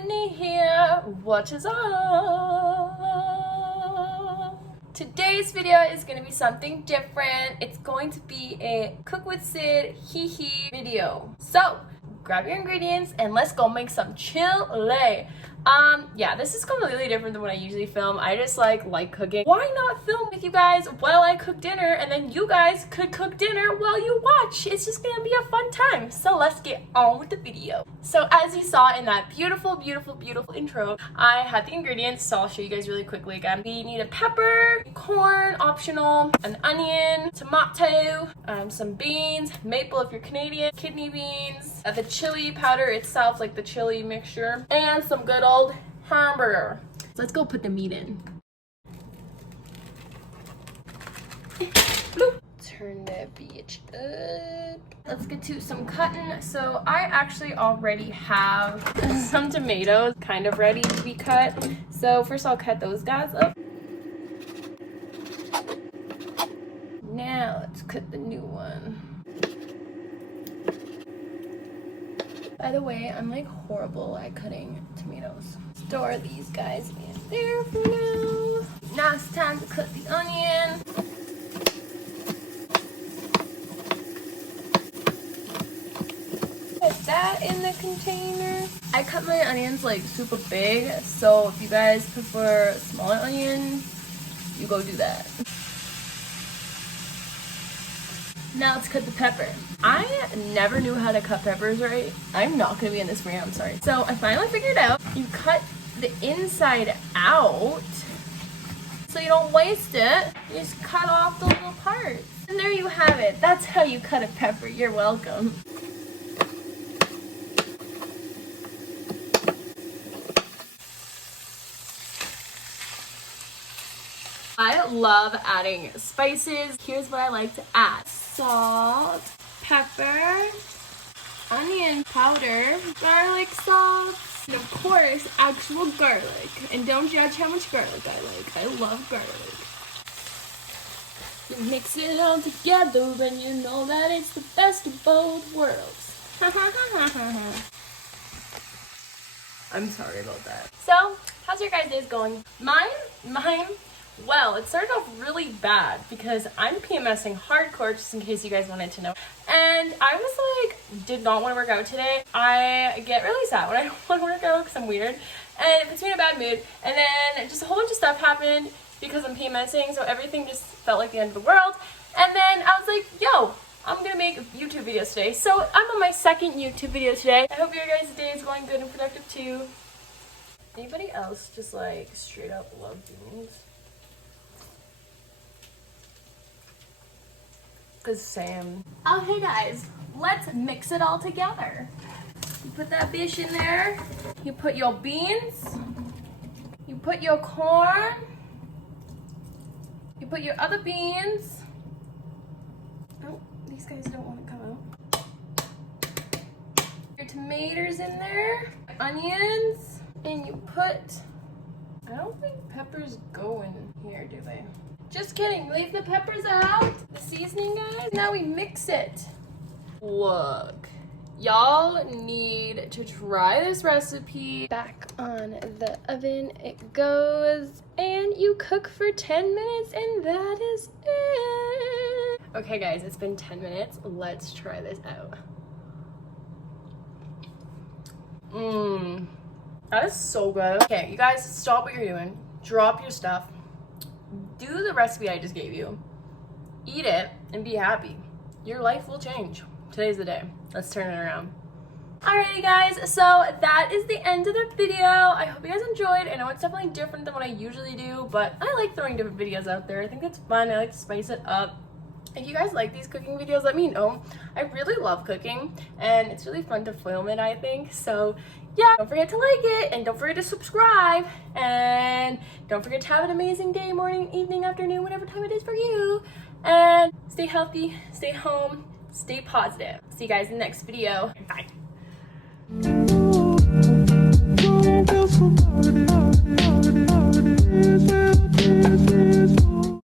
Whitney here. What is up? Today's video is going to be something different. It's going to be a cook with Sid hee hee video. So grab your ingredients and let's go make some chili. Yeah, this is completely different than what I usually film. I just like cooking. Why not film with you guys while I cook dinner, and then you guys could cook dinner while you watch? It's just gonna be a fun time. So let's get on with the video. So as you saw in that beautiful intro, I had the ingredients, so I'll show you guys really quickly again. We need a pepper, corn, optional, an onion, tomato, some beans, maple if you're Canadian, kidney beans, the chili powder itself, like the chili mixture, and some good old hamburger. So let's go put the meat in. Turn that bitch up. Let's get to some cutting. So I actually already have some tomatoes kind of ready to be cut. So first I'll cut those guys up. Now let's cut the new one. By the way, I'm like horrible at cutting tomatoes. Store these guys in there for now. Now it's time to cut the onion. Put that in the container. I cut my onions like super big, so if you guys prefer smaller onions, you go do that. Now let's cut the pepper. I never knew how to cut peppers right. I'm not gonna be in this video, I'm sorry. So I finally figured out you cut the inside out so you don't waste it. You just cut off the little parts. And there you have it. That's how you cut a pepper. You're welcome. I love adding spices. Here's what I like to add. Salt, pepper, onion powder, garlic salt, and of course, actual garlic. And don't judge how much garlic I like. I love garlic. You mix it all together and you know that it's the best of both worlds. I'm sorry about that. So, how's your guys' days going? Mine, well, it started off really bad because I'm PMSing hardcore, just in case you guys wanted to know. And I was like, did not want to work out today. I get really sad when I don't want to work out because I'm weird. And it puts me in a bad mood. And then just a whole bunch of stuff happened because I'm PMSing, so everything just felt like the end of the world. And then I was like, yo, I'm going to make YouTube videos today. So I'm on my second YouTube video today. I hope your guys' day is going good and productive too. Anybody else just like straight up love beans? Cause same. Oh hey guys, let's mix it all together. You put that fish in there. You put your beans. You put your corn. You put your other beans. Oh, these guys don't want to come out. Your tomatoes in there. Onions. And you put, I don't think peppers go in here, do they? Just kidding, leave the peppers out. The seasoning, guys. Now we mix it. Look, y'all need to try this recipe. Back on the oven it goes, and you cook for 10 minutes, and that is it. Okay, guys, it's been 10 minutes. Let's try this out. That is so good. Okay, you guys, stop what you're doing. Drop your stuff. Do the recipe I just gave you. Eat it and be happy. Your life will change. Today's the day. Let's turn it around. Alrighty guys, so that is the end of the video. I hope you guys enjoyed. I know it's definitely different than what I usually do, but I like throwing different videos out there. I think it's fun. I like to spice it up. If you guys like these cooking videos, let me know. I really love cooking and it's really fun to film it, I think. So yeah, don't forget to like it and don't forget to subscribe, and don't forget to have an amazing day, morning, evening, afternoon, whatever time it is for you. And stay healthy, stay home, stay positive. See you guys in the next video. Bye.